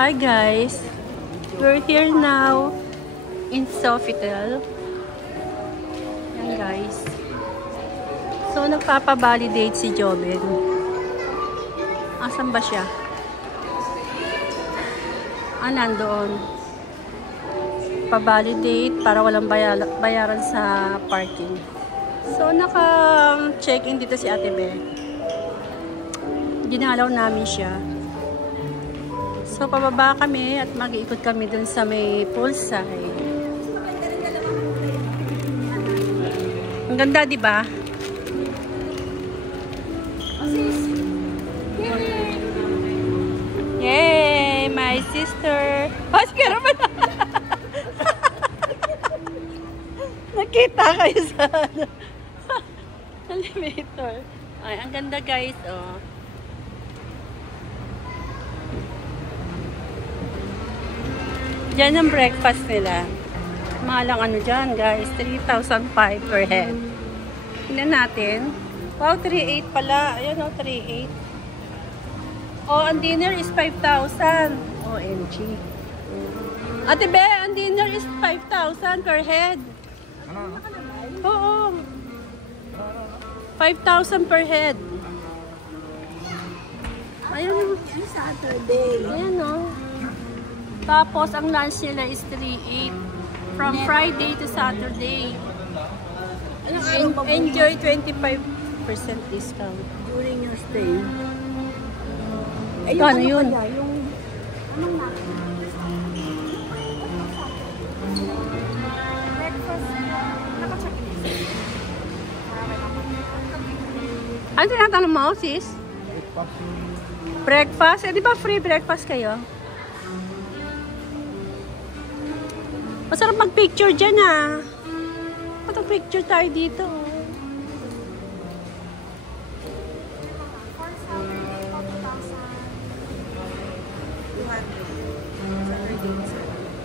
Hi guys, we're here now in Sofitel. Yan guys. So nagpapa-validate si Joven. Asan ba siya? Nandoon. Pa-validate para walang bayaran sa parking. So naka-check-in dito si Ate Be. Ginalaw namin siya. So, pababa kami at mag-iikot kami dun sa may poolside. Ang ganda, di ba? Yay! My sister! Oh, pero ba na? Nakita kayo sa elevator. Ay, ang ganda guys, oh. Diyan ang breakfast nila. Malang ano dyan, guys. 3,500 per head. Tingnan natin. Wow, 3,800 pala. Ayan o, 3,800. Oh, ang dinner is 5,000. OMG. Ate Be, ang dinner is 5,000 per head. Oo. 5,000 per head. Ayan o. Saturday. Ayan o. Tapos, ang lunch nila is 3,800. From Friday to Saturday. Enjoy 25% discount. During your stay. Ayun, ano yun? Yung, anong na? Breakfast. Naka-check-in. Ano tinatanong mo, sis? Breakfast? Eh, di ba free breakfast kayo? Masarap mag-picture dyan ah. Picture tayo dito.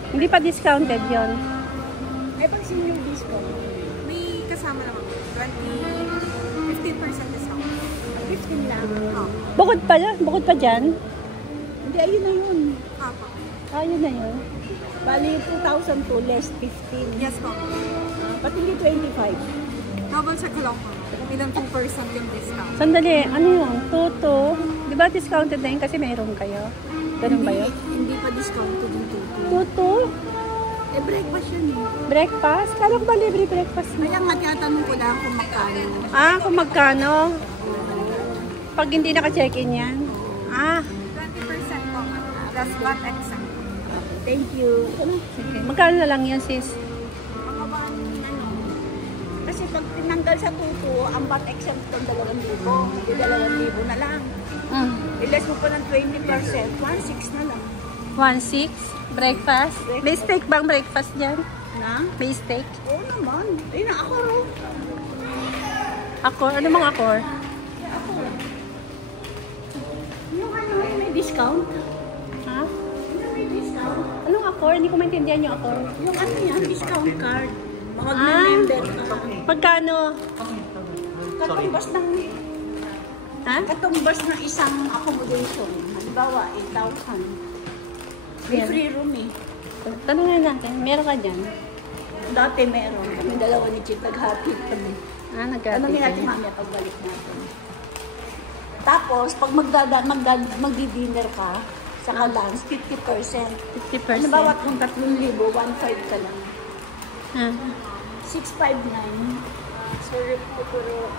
Hindi pa discounted yon. May pag senior discount. May kasama naman. 15% discount. 15 lang. Oh. Bukod pa dyan? Hindi, ayun na yun. Ayun na yun. Bali, 2,002 less 15. Yes po. Pati hindi 25. Double check ko lang po. Kung ilang 2% yung discount. Sandali, ano yun? 2,2. Di ba discounted na yun kasi mayroon kayo? Ganun ba yun? Hindi pa discounted yung 2,2? Eh, breakfast yun eh. Breakfast? Kala ko ba libre breakfast mo? Kaya nga tinatanong ko lang kung magkano. Ah, kung magkano? Pag hindi naka-check-in yan? Ah. 20% po. Plus VAT exam. Thank you. Okay. Magkano na lang yan, sis? Kasi pag tinanggal sa tuto, ang VAT exempt ko 2,000. Hindi 2,000 na lang. Ilas mo pa ng 20%, 1,600 na lang. 1,600? Breakfast? May steak bang breakfast dyan? Na? May steak? Oo naman. Ayun na ako ro. Ako? Ano mga ako? Yung ano, may discount? Ha? May discount? Anong ako? Hindi ko maintindihan yung ako. Yung ano yan, discount card. Mga member ka. Magkano? Katumbas ng... Ha? Katumbas ng isang accommodation. Halimbawa, 8,000. May free room eh. Tanungin natin, meron ka dyan? Dati meron. Kami dalawa ni Chip nag-happy kami. Ah, nag-happy Tanungin natin mamaya pagbalik natin. Tapos, pag magdi-dinner ka, saka lunch, 50%. 50%. Halimbawa, kung 3,000, 1,500 ka lang. Ha? 659. Sorry po, pero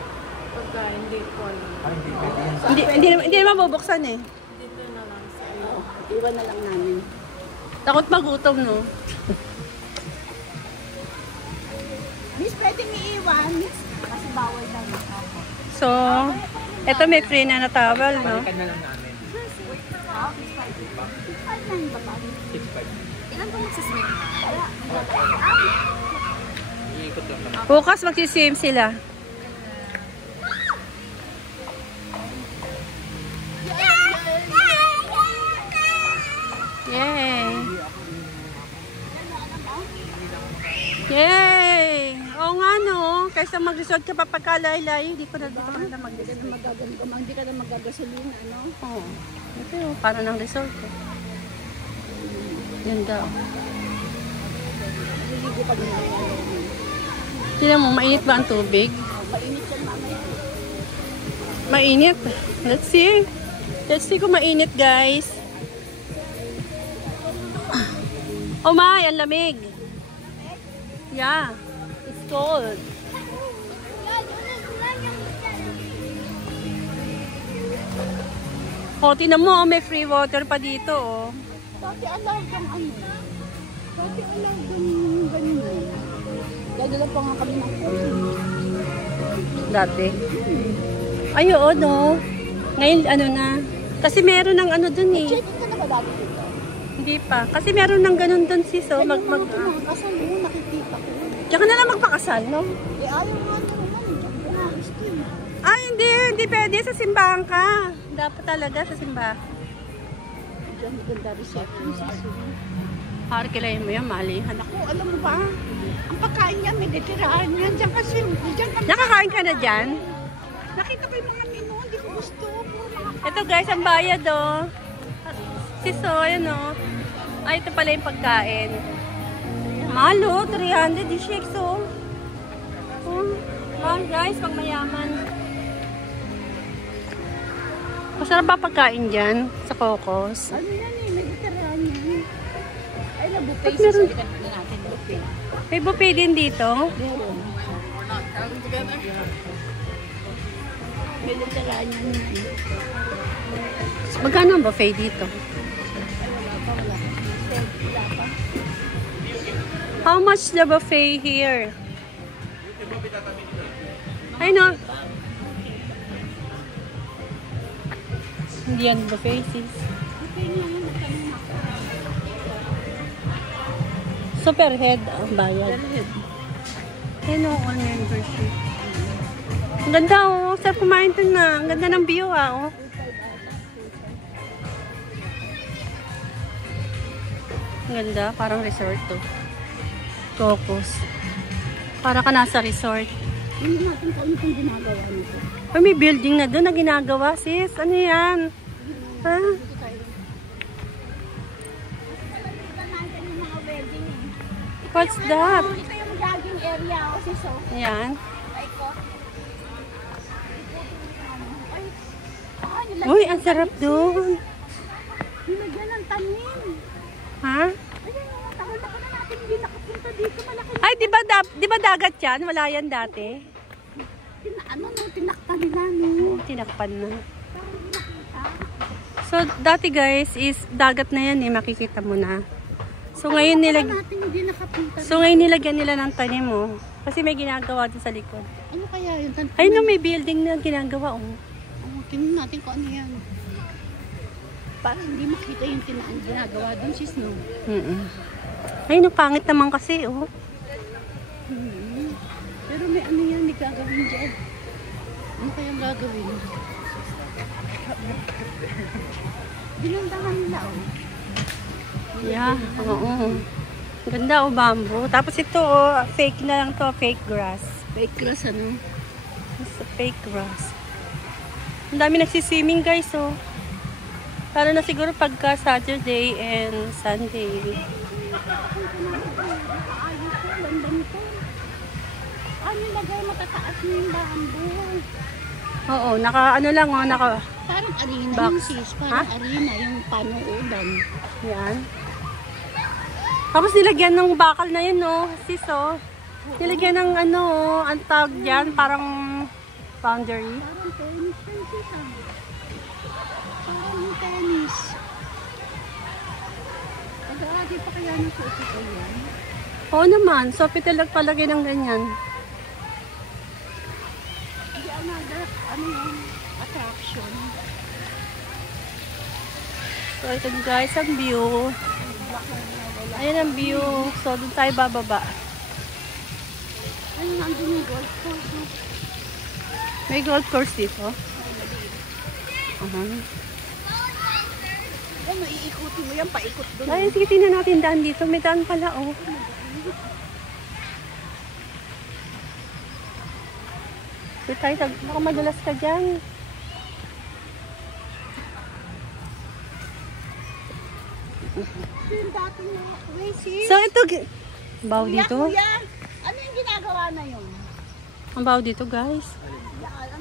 pagka hindi ko Hindi naman bubuksan eh. dito na lang sa iyo. Iwan na lang namin. Takot magutom, no? Miss, pwedeng iiwan. Miss, kasi bawal lang. So, eto may free na towel, no? Balikan na lang namin. Miss, 5,900 ba ba? 6.5. Ilan ba magsiswim? Iikot lang naman. Bukas magsisim sila. Yay! Yay! Oo nga no, kaysa mag-resort ka pa pagkalaylay, hindi ko na dito ka na mag-resort. Hindi ka na magagasolina, ano? Oo. Ito, para ng resort ko. Ganda. Naliligo kami ng Tingnan mo, mainit ba ang tubig? mainit yan mamaya. Mainit. Let's see. Let's see kung mainit, guys. Oh my, ang lamig. Yeah. It's cold. Oh, tinan mo, may free water pa dito, oh. Dati alam kang ano. Dati alam kang ganyan. Dadala pa nga kami ng coffee. Dati. Ay, oo, no. Ngayon, ano na. Kasi meron ng ano dun, eh. Check ka na ba dati dito? Hindi pa. Kasi meron ng ganun dun, sis, oh. Ay, yung mga tumakasal mo, nakikita ko. Diyan ka na lang magpakasal, no? Eh, ayaw nga na naman. Diyan ko nga gusto eh. Ay, hindi. Hindi pwede. Sa simbahan ka. Dapat talaga sa simbahan. Diyan, maganda reception sa Harkilayin mo yan, malihan. Ako, alam mo ba? Ang pagkain niya, may detiraan yan. Diyan kasi, diyan kami. Nakakain ka na dyan? Nakita ko yung mga menu, hindi ko gusto. Puro mga Ito guys, ang bayad, oh. Siso, ayan, oh. Ay, ito pala yung pagkain. Mahal, oh. 300 di shakes, oh. Oh, mahal guys, pang mayaman. Masarap ba pagkain dyan sa Cocos? ano yan eh, may detiraan yan. Ay, na buffet. Ba't meron? Sisikat na natin buffet. May buffet din dito. Meron. May detiraan yan. Magkano ang buffet dito? How much the buffet here? Ay no. Hindi yan buffet, sis. Superhead ang bayad. Ano on membership? Ang ganda, oh. Sarap kumain dun na. Ang ganda ng view, oh. Ang ganda, parang resort to. Cocos. Para ka nasa resort. Hindi natin kung ano kung ginagawa nito. Ay, may building na doon na ginagawa, sis. Ano yan? Ha? What's that? Ito yung jogging area kasi so. Yan. Ay ko. Ay, Uy, ang sarap doon. nilagyan ng tanim. Ha? Ayun, tagal na natin hindi nakapunta dito. Malaki. Ay, di ba dagat yan? Wala yan dati. Tinakpan nila no. Oo, tinakpan na. So, dati guys, is dagat na yan eh. Makikita mo na. So, ngayon Natin hindi nakapunta. So, ngayon nilagyan nila ng tanim, oh. Kasi may ginagawa doon sa likod. Ano kaya yun? Ay, no, may building na ginagawa, oh. Tingnan natin kung ano yan. Para hindi makita yung ginagawa dun sis no. Ay, no, pangit naman kasi, oh. Pero may ano yan, may gagawin dyan. Ano kayang gagawin? Binandahan nila oh. Yeah, oo. Ganda, oh, bamboo. Tapos ito, oh, fake na lang to, fake grass. Fake grass ano? It's a fake grass. Ang dami nagsiswimming, guys, oh. Para na siguro pagka Saturday and Sunday. Ayos ko, ganda nito. Ano lagay matataas na yung bamboo? Oo, ano lang, oh, Parang arena Box. yung sis. Parang Ha? arena yung panuulan. yan. Tapos nilagyan ng bakal na yun, oh, sis, oh. Nilagyan ng ano, oh, ang tawag dyan, parang boundary. Parang tennis yan sis ah. Parang tennis. Pag-aagi pa kaya ng suot ko yan? Oo naman, so pitalag palagay ng ganyan. Hindi another, ano yung attraction. So ito guys, ang view. Ayan ang view. So doon tayo bababa. Ano nandun yung golf course no? May golf course dito. Ano, iikutin mo yan, paikot doon. Ay, sige, tingnan natin daan dito. May daan pala, oh. So tayo, baka madulas ka dyan. Ito yung dating way, sis. So ito, baw Kuya, dito. kuya, ano yung ginagawa na yun? Ang baw dito guys. Ano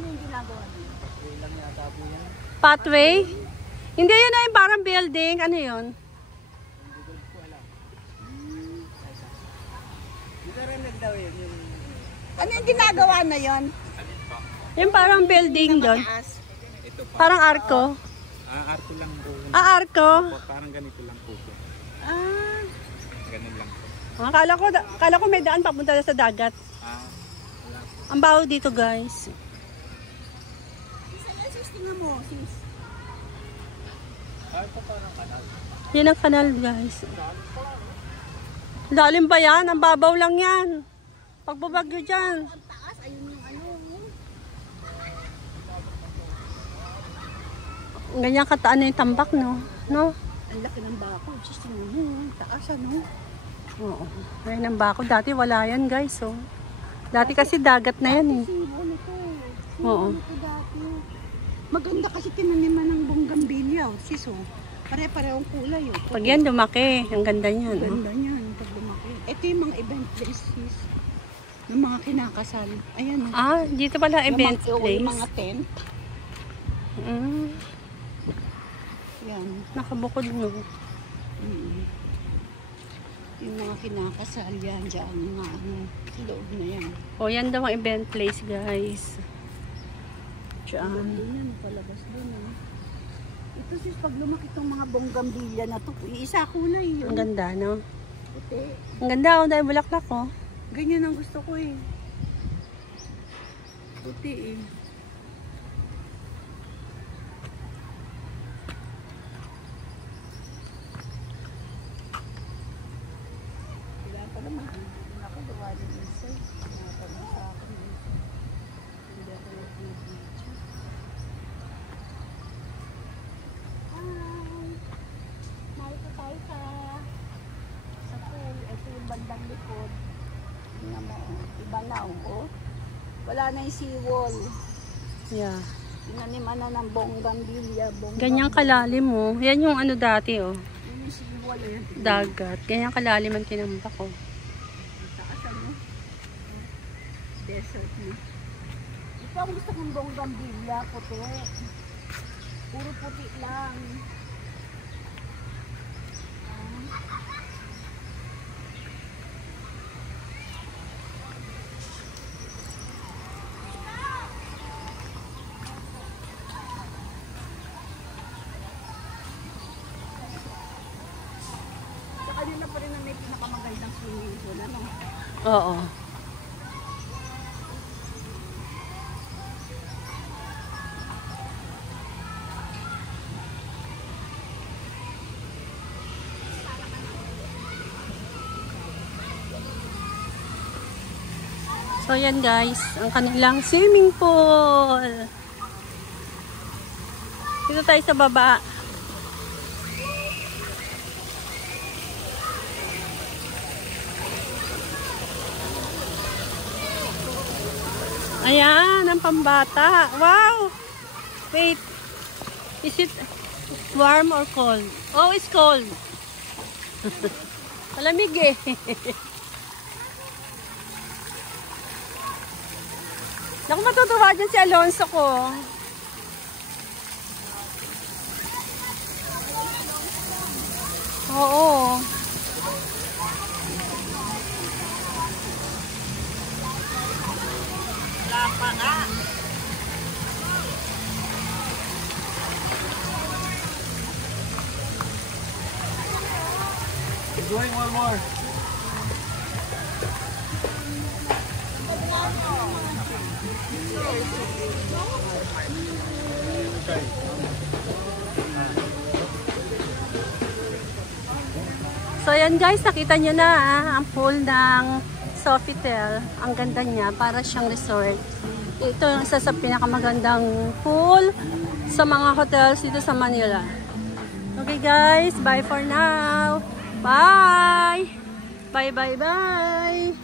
yung ginagawa na yun? Ilang yata po yan. Pathway. Hindi yun na yung parang building. Ano yun? Dito rin nagdaw yun. Yung Ano yung ginagawa na yun? Yung parang building doon. Taas. ito pa. Parang arko. Arko lang po. Arko. Parang ganito lang po. Ah, Ganun lang po. Kala ko may daan papunta na sa dagat. Wala po. Ang baho dito guys. sis, tingnan mo, sis. Ito parang kanal. Yan ang kanal guys. Lalim ba yan? Ang babaw lang yan. Pagbabagyo dyan. Ang taas, ayun yung ano. Ganyan kataan na yung tambak, no? No? Ang laki ng bako. Sis, tingnan mo. Ang taas, ano? Oo. Ngayon ang bako. Dati wala yan, guys, oh. Dati kasi dagat na yan, eh. Sibo nito. Oo. Sibo nito dati. Maganda kasi tinaniman ng bonggambilya, sis, oh. Pare-parehong kulay, oh. Pag yan lumaki, ang ganda niyan, no? Ganda niyan, pag lumaki. Ito yung mga event place, sis. Ng mga kinakasal. Ayan, oh. Ah, dito pala event Yung place. mga tent. Mm, Yan. nakabukod, no? Yung mga kinakasal yan dyan. Mga ano, sa loob na yan. O, yan daw ang event place, guys. Diyan. Doon yan, palabas doon, ah. Ito sis, pag lumaki itong mga bonggambilya na to, isa kulay yun. Ang ganda, no? Puti. Ang ganda, oh, dahil bulaklak, oh. Ganyan ang gusto ko, eh. Puti, eh. Wala pa naman. Ako, gawa din isa. Nakatanong sa akin. Hindi ako nag-video. Hi! Narito tayo sa pool. Ito yung bandang likod. Tingnan mo, oh. Iba na, oh. Wala na yung seawall. Yeah. Inaniman na ng bonggambilya. Ganyang kalalim, oh. Yan yung ano dati, oh. Yun yung seawall, eh. Dagat. Ganyang kalalim ang tinambak, oh. Taas, ano? Desert na. Ito ang gusto kong bonggambilya, puti. Puro puti lang. Sa kanila pa rin na may pinakamagandang swimming pool, ano? Oo. So yan guys, ang kanilang swimming pool. Dito tayo sa baba. Ayan, ang pambata. Wow! Wait. Is it warm or cold? Oh, it's cold. Malamig eh. Naku, matutuwa dyan si Alonso ko. Oo. Wala pa nga. Keep going, one more. So yan guys, nakita nyo na ang pool ng Sofitel. Ang ganda niya, para siyang resort. Ito yung isa sa pinakamagandang pool sa mga hotels dito sa Manila. Okay guys, bye for now. Bye! Bye, bye, bye!